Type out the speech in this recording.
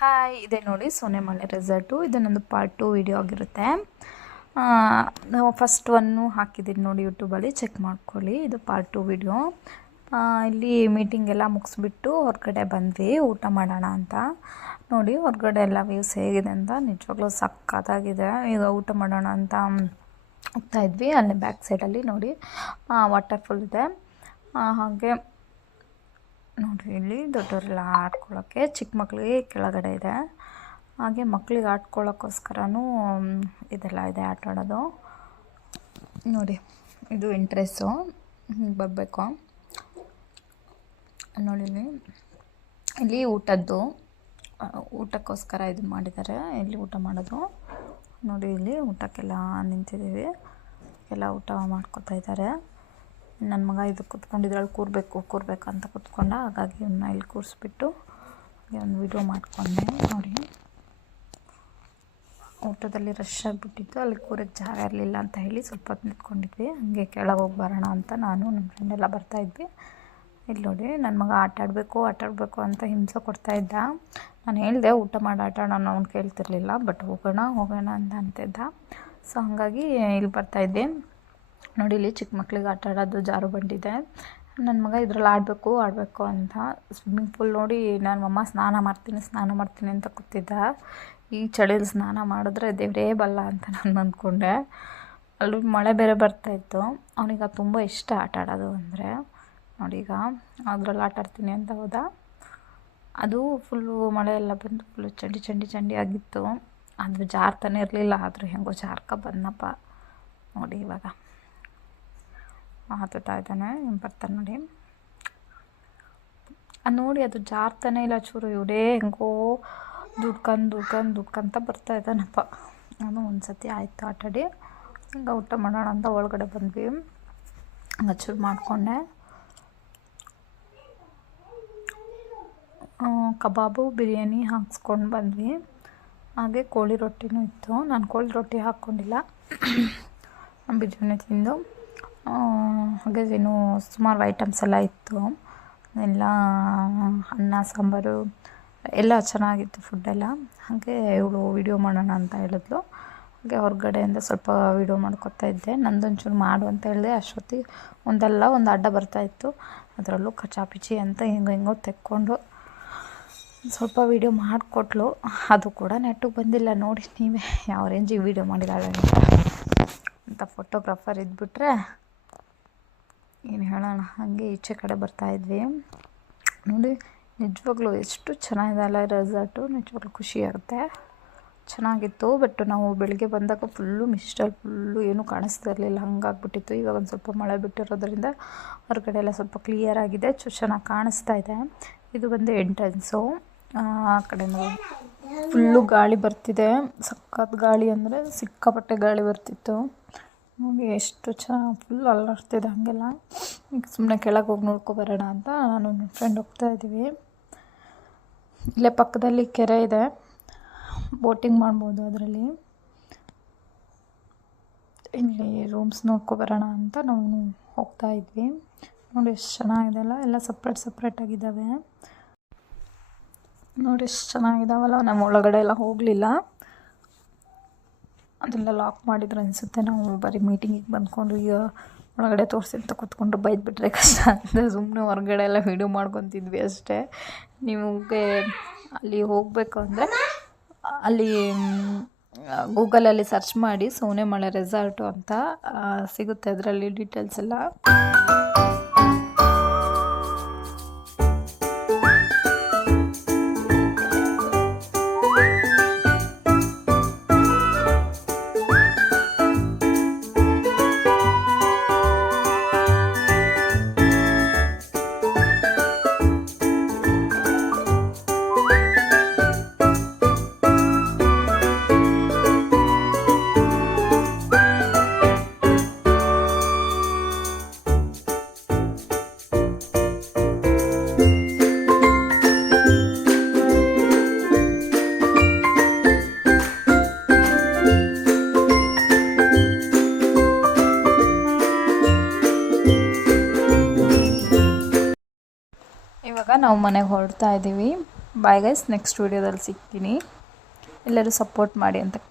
Hi, ಇದೆ ನೋಡಿ ಸೋನೆಮಲೆ resort. ಇದು ನಂದು ಪಾರ್ಟ್ 2 ವಿಡಿಯೋ ಆಗಿರುತ್ತೆ. ನಾವು ಫಸ್ಟ್ ಒನ್ನು ಹಾಕಿದ್ದೀನಿ ನೋಡಿ ಯೂಟ್ಯೂಬಲ್ಲಿ, ಚೆಕ್ ಮಾಡ್ಕೊಳ್ಳಿ. ಇದು ಪಾರ್ಟ್ 2 ವಿಡಿಯೋ. ಇಲ್ಲಿ ಮೀಟಿಂಗ್ ಎಲ್ಲ ಮುಗಿಸ್ಬಿಟ್ಟು ಹೊರಗಡೆ ಬಂದ್ವಿ ಊಟ ಮಾಡೋಣ ಅಂತ. ನೋಡಿ ಹೊರಗಡೆ ಎಲ್ಲ ವ್ಯೂಸ್ ಹೇಗಿದೆ ಅಂತ, ನಿಜವಾಗ್ಲೂ ಸಕ್ಕತ್ತಾಗಿದೆ. ಈಗ ಊಟ ಮಾಡೋಣ ಅಂತ ಹೋಗ್ತಾ ಇದ್ವಿ. ಅಲ್ಲಿ ಬ್ಯಾಕ್ ಸೈಡಲ್ಲಿ ನೋಡಿ ವಾಟರ್ಫಾಲ್ ಇದೆ. ಹಾಗೆ ನೋಡಿರಿ ಇಲ್ಲಿ ದೊಡ್ಡವರೆಲ್ಲ ಆಡ್ಕೊಳ್ಳೋಕ್ಕೆ, ಚಿಕ್ಕ ಮಕ್ಕಳಿಗೆ ಕೆಳಗಡೆ ಇದೆ. ಹಾಗೆ ಮಕ್ಕಳಿಗೆ ಆಡ್ಕೊಳ್ಳೋಕ್ಕೋಸ್ಕರನೂ ಇದೆಲ್ಲ ಇದೆ, ಆಟ ಆಡೋದು. ನೋಡಿ ಇದು ಎಂಟ್ರೆನ್ಸು, ಬರಬೇಕು ನೋಡಿ. ಇಲ್ಲಿ ಊಟಕ್ಕೋಸ್ಕರ ಇದು ಮಾಡಿದ್ದಾರೆ. ಇಲ್ಲಿ ಊಟ ಮಾಡೋದು ನೋಡಿ. ಇಲ್ಲಿ ಊಟಕ್ಕೆಲ್ಲ ನಿಂತಿದ್ದೀವಿ, ಎಲ್ಲ ಊಟ ಮಾಡ್ಕೊತಾ ಇದ್ದಾರೆ. ನನ್ನ ಮಗ ಇದು ಕೂತ್ಕೊಂಡಿದ್ರಲ್ಲಿ ಕೂರ್ಬೇಕು ಅಂತ ಕೂತ್ಕೊಂಡ. ಹಾಗಾಗಿ ಇವನ್ನ ಇಲ್ಲಿ ಕೂರಿಸ್ಬಿಟ್ಟು ಒಂದು ವಿಡಿಯೋ ಮಾಡಿಕೊಂಡೆ ನೋಡಿ. ಊಟದಲ್ಲಿ ರಶ್ ಆಗಿಬಿಟ್ಟಿತ್ತು, ಅಲ್ಲಿ ಕೂರಕ್ಕೆ ಜಾಗ ಇರಲಿಲ್ಲ ಅಂತ ಹೇಳಿ ಸ್ವಲ್ಪ ಹೊತ್ತು ನಿಂತ್ಕೊಂಡಿದ್ವಿ. ಹಾಗೆ ಕೆಳಗೆ ಹೋಗಿ ಬರೋಣ ಅಂತ ನಾನು ನಮ್ಮ ಫ್ರೆಂಡೆಲ್ಲ ಬರ್ತಾಯಿದ್ವಿ. ಇಲ್ಲಿ ನೋಡಿ ನನ್ನ ಮಗ ಆಟ ಆಡಬೇಕು ಅಂತ ಹಿಂಸೆ ಕೊಡ್ತಾಯಿದ್ದ. ನಾನು ಹೇಳಿದೆ ಊಟ ಮಾಡಿ ಆಟ ಆಡೋಣ, ಅವ್ನು ಕೇಳ್ತಿರ್ಲಿಲ್ಲ. ಬಟ್ ಹೋಗೋಣ ಅಂತ ಅಂತಿದ್ದ. ಸೊ ಹಾಗಾಗಿ ಇಲ್ಲಿ ಬರ್ತಾಯಿದ್ವಿ ನೋಡಿ. ಇಲ್ಲಿ ಚಿಕ್ಕ ಮಕ್ಳಿಗೆ ಆಟ ಆಡೋದು ಜಾರು ಬಂಡಿದೆ. ನನ್ನ ಮಗ ಇದ್ರಲ್ಲಿ ಆಡಬೇಕು ಅಂತ ಸ್ವಿಮ್ಮಿಂಗ್ ಪೂಲ್ ನೋಡಿ. ನಾನು ಅಮ್ಮ ಸ್ನಾನ ಮಾಡ್ತೀನಿ ಅಂತ ಕೂತಿದ್ದ. ಈ ಚಳಿಯಲ್ಲಿ ಸ್ನಾನ ಮಾಡಿದ್ರೆ ದೇವರೇ ಬಲ್ಲ ಅಂತ ನಾನು ಅಂದ್ಕೊಂಡೆ. ಅಲ್ಲಿ ಮಳೆ ಬೇರೆ ಬರ್ತಾಯಿತ್ತು. ಅವನಿಗೆ ತುಂಬ ಇಷ್ಟ ಆಟ ಆಡೋದು ಅಂದರೆ. ನೋಡಿ ಈಗ ಅದರಲ್ಲಿ ಆಟ ಆಡ್ತೀನಿ ಅಂತ ಹೋದ. ಅದು ಫುಲ್ಲು ಮಳೆ ಎಲ್ಲ ಬಂದು ಫುಲ್ಲು ಚಂಡಿ ಆಗಿತ್ತು. ಅದು ಜಾರ್ತಾನೆ ಇರಲಿಲ್ಲ. ಆದರೂ ಹೆಂಗೋ ಜಾರ್ಕ ಬಂದಪ್ಪ ನೋಡಿ. ಇವಾಗ ಹತ್ತುತ್ತಾ ಇದ್ದಾನೆ, ಬರ್ತಾನೆ ನೋಡಿ. ನೋಡಿ ಅದು ಜಾರ್ತಾನೆ ಇಲ್ಲ ಚೂರು. ಇವರೇ ಹೆಂಗೋ ದುಡ್ಕಂತ ಬರ್ತಾ ಇದ್ದಾನಪ್ಪ. ನಾನು ಒಂದು ಸತಿ ಆಯಿತು ಆಟಾಡಿ. ಈಗ ಊಟ ಮಾಡೋಣ ಅಂತ ಒಳಗಡೆ ಬಂದ್ವಿ. ಚೂರು ಮಾಡಿಕೊಂಡೆ. ಕಬಾಬು ಬಿರಿಯಾನಿ ಹಾಕ್ಸ್ಕೊಂಡು ಬಂದ್ವಿ. ಹಾಗೆ ಕೋಳಿ ರೊಟ್ಟಿನೂ ಇತ್ತು. ನಾನು ಕೋಳಿ ರೊಟ್ಟಿ ಹಾಕ್ಕೊಂಡಿಲ್ಲ, ಬಿರಿಯಾನಿ ತಿಂದು. ಹಾಗೆ ಇನ್ನೂ ಸುಮಾರು ಐಟಮ್ಸ್ ಎಲ್ಲ ಇತ್ತು. ಎಲ್ಲ ಅನ್ನ ಸಾಂಬಾರು ಎಲ್ಲ ಚೆನ್ನಾಗಿತ್ತು ಫುಡ್ಡೆಲ್ಲ. ಹಾಗೆ ಇವಳು ವಿಡಿಯೋ ಮಾಡೋಣ ಅಂತ ಹೇಳಿದ್ಲು. ಹಾಗೆ ಹೊರಗಡೆಯಿಂದ ಸ್ವಲ್ಪ ವಿಡಿಯೋ ಮಾಡ್ಕೊತಾ ಇದ್ದೆ. ನಂದೊಂಚೂರು ಮಾಡು ಅಂತ ಹೇಳಿದೆ. ಅಷ್ಟೊತ್ತಿಗೆ ಒಂದು ಅಡ್ಡ ಬರ್ತಾಯಿತ್ತು. ಅದರಲ್ಲೂ ಕಚಾಪಿಚಿ ಅಂತ ಹೆಂಗೋ ತೆಕ್ಕೊಂಡು ಸ್ವಲ್ಪ ವೀಡಿಯೋ ಮಾಡಿಕೊಟ್ಲು. ಅದು ಕೂಡ ನೆಟ್ಟಿಗೆ ಬಂದಿಲ್ಲ ನೋಡಿ ನೀವೇ ಯಾವ ರೇಂಜಿಗೆ ವೀಡಿಯೋ ಮಾಡಿದಾಳೆ ಅಂತ. ಫೋಟೋಗ್ರಾಫರ್ ಇದ್ಬಿಟ್ರೆ ಏನು ಹೇಳೋಣ. ಹಾಗೆ ಈಚೆ ಕಡೆ ಬರ್ತಾಯಿದ್ವಿ ನೋಡಿ. ನಿಜವಾಗ್ಲೂ ಎಷ್ಟು ಚೆನ್ನಾಗಿದೆ ಅಲ್ಲ ರೆಸಾರ್ಟು. ನಿಜವಾಗ್ಲೂ ಖುಷಿಯಾಗುತ್ತೆ, ಚೆನ್ನಾಗಿತ್ತು. ಬಟ್ ನಾವು ಬೆಳಗ್ಗೆ ಬಂದಾಗ ಫುಲ್ಲು ಮಿಸ್ಟಲ್ಲಿ ಫುಲ್ಲು ಏನೂ ಕಾಣಿಸ್ತಾ ಇರಲಿಲ್ಲ, ಹಂಗಾಗ್ಬಿಟ್ಟಿತ್ತು. ಇವಾಗ ಒಂದು ಸ್ವಲ್ಪ ಮಳೆ ಬಿಟ್ಟಿರೋದ್ರಿಂದ ಹೊರಗಡೆ ಎಲ್ಲ ಸ್ವಲ್ಪ ಕ್ಲಿಯರ್ ಆಗಿದೆ, ಚೆನ್ನಾಗಿ ಕಾಣಿಸ್ತಾ ಇದೆ. ಇದು ಬಂದು ಎಂಟ್ರೆನ್ಸು. ಆ ಕಡೆ ಫುಲ್ಲು ಗಾಳಿ ಬರ್ತಿದೆ, ಸಖತ್ ಗಾಳಿ ಅಂದರೆ ಸಿಕ್ಕಾಪಟ್ಟೆ ಗಾಳಿ ಬರ್ತಿತ್ತು ನೋಡಿ. ಎಷ್ಟು ಫುಲ್ ಅಲ್ಲಾಡ್ತಿದೆ ಹಾಗೆಲ್ಲ. ಈಗ ಸುಮ್ಮನೆ ಕೆಳಗೆ ಹೋಗಿ ನೋಡ್ಕೊಬರೋಣ ಅಂತ ನಾನು ನನ್ನ ಫ್ರೆಂಡ್ ಹೋಗ್ತಾ ಇದ್ದೀವಿ. ಇಲ್ಲೇ ಪಕ್ಕದಲ್ಲಿ ಕೆರೆ ಇದೆ, ಬೋಟಿಂಗ್ ಮಾಡ್ಬೋದು ಅದರಲ್ಲಿ. ಇಲ್ಲಿ ರೂಮ್ಸ್ ನೋಡ್ಕೊಬರೋಣ ಅಂತ ನಾವು ಹೋಗ್ತಾ ಇದ್ವಿ ನೋಡಿ. ಎಷ್ಟು ಚೆನ್ನಾಗಿದೆ ಅಲ್ಲ, ಎಲ್ಲ ಸಪ್ರೇಟಾಗಿದ್ದಾವೆ ನೋಡಿ. ಎಷ್ಟು ಚೆನ್ನಾಗಿದ್ದಾವಲ್ಲ. ನಮ್ಮ ಒಳಗಡೆ ಎಲ್ಲ ಹೋಗಲಿಲ್ಲ, ಅದೆಲ್ಲ ಲಾಕ್ ಮಾಡಿದ್ರು ಅನಿಸುತ್ತೆ. ನಾವು ಬರೀ ಮೀಟಿಂಗಿಗೆ ಬಂದ್ಕೊಂಡು ಈಗ ಒಳಗಡೆ ತೋರಿಸಿ ಅಂತ ಕೂತ್ಕೊಂಡ್ರು ಬೈದ್ಬಿಟ್ರೆ ಕಷ್ಟ ಅಂತ ಸುಮ್ಮನೆ ಹೊರಗಡೆ ಎಲ್ಲ ವೀಡಿಯೋ ಮಾಡ್ಕೊತಿದ್ವಿ ಅಷ್ಟೇ. ನಿಮಗೆ ಅಲ್ಲಿ ಹೋಗಬೇಕು ಅಂದರೆ ಅಲ್ಲಿ ಗೂಗಲಲ್ಲಿ ಸರ್ಚ್ ಮಾಡಿ ಸೋನೆಮಲೆ ರೆಸಾರ್ಟು ಅಂತ ಸಿಗುತ್ತೆ, ಅದರಲ್ಲಿ ಡೀಟೇಲ್ಸ್ ಎಲ್ಲ. ಇವಾಗ ನಾವು ಮನೆಗೆ ಹೊರಡ್ತಾ ಇದ್ದೀವಿ. ಬಾಯ್ ಗೈಸ್, ನೆಕ್ಸ್ಟ್ ವೀಡಿಯೋದಲ್ಲಿ ಸಿಗ್ತೀನಿ. ಎಲ್ಲರೂ ಸಪೋರ್ಟ್ ಮಾಡಿ ಅಂತ ಕೇಳಿ.